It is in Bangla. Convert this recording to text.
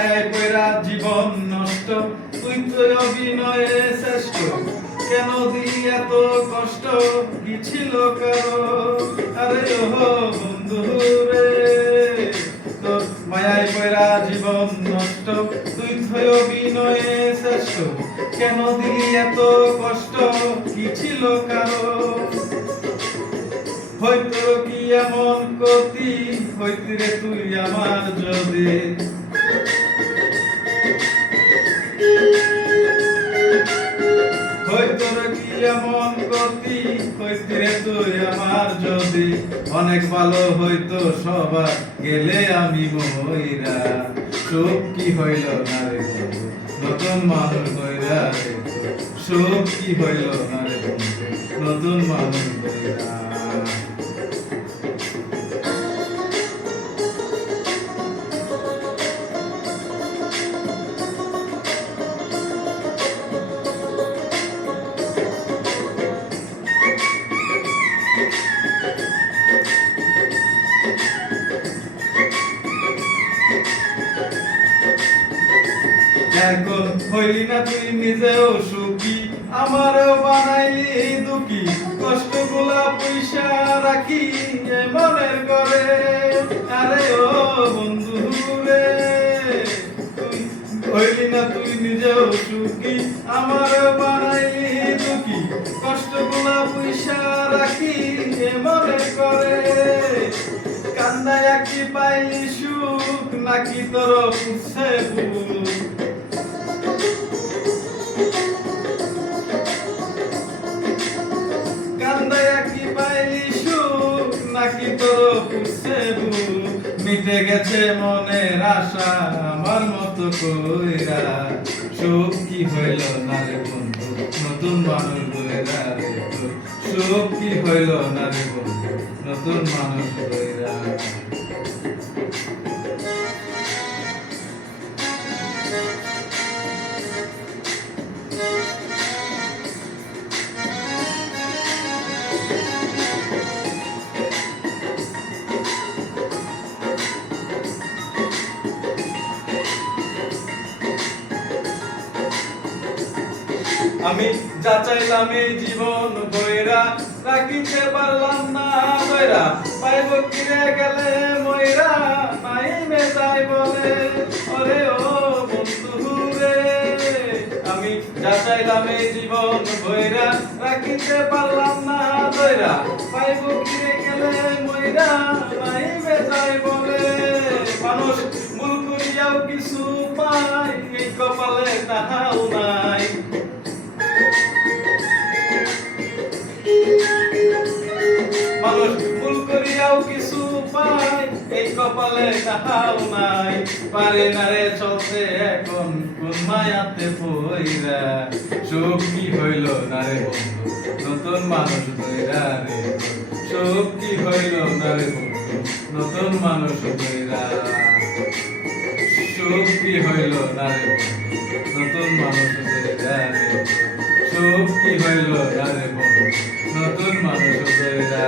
মায়ায় পয়রা জীবন নষ্ট, তুই তো অভিনয়ে শ্রেষ্ঠ, কেন দিলি এত কষ্ট, কি ছিল কারো? আরে ও বন্ধু রে, তোর মায়ায় পয়রা জীবন নষ্ট, তুই তো অভিনয়ে শ্রেষ্ঠ, কেন দিলি এত কষ্ট, কি ছিল কারো? হয়তো কি এমন গতি হইতি রে তুই আমার যদি, হয়তো কি এমন গতি হইতি রে তুই আমার যদি, অনেক ভালো হইতো সবার গেলে আমি মইরা, সুখ কি হইল না রে বন্ধু, নতুন মানুষ হইরা রে, সুখ কি হইল না রে বন্ধু, নতুন মানুষ হইরা। এখন হইলি না তুই নিজেও সুখী, আমারও বানাইলি দুঃখী, কষ্ট গুলা পয়সা রাখি মনের করে। আরে ও বন্ধু রে, তুই হইলি না তুই নিজেও সুখী, আমারও বানাইলি দুঃখী, কষ্ট গুলা পয়সা রাখি মনের করে। কান্দায় কি পাইলি সুখ, নাকি তোর পুষে ভুল? কান্দায় কি পাইলি সুখ, নাকি তোর পুষে ভুল? মিটে গেছে মনের আশা আমার মতো কইরা, সুখ কি হইল না রে বন্ধু, নতুন মানুষ হইরা রে, সুখ কি হইল না রে বন্ধু, নতুন মানুষ হইরা। আমি যা চাইলাম এই জীবন বইরা, রাখিতে পারলাম না বইরা, পাইব কিরে গেলে মইরা, নাই মে যাই বলে। ওরে ও বন্ধু রে, আমি যা চাইলাম এই জীবন বইরা, রাখিতে পারলাম না বইরা, পাইব কিরে গেলে মইরা, নাই মে যাই বলে। মানুষ ভুল করিয়াও কিছু পাই, এই কপালে তাহাও নাই। মানুষ ভুল করিয়াও কিছু পায়, এই কপালে তাহাও নাই। পারে না রে চলতে এখন কোন মায়াতে পইরা, সুখ কি হইল না রে বন্ধু, নতুন মানুষ হইরা রে, সুখ কি হইল না রে বন্ধু, নতুন মানুষ হইরা। সুখ কি হইল না রে বন্ধু, নতুন মানুষ হইরা রে, সুখ কি হইল না রে বন্ধু, নতুন মানুষ হইরা।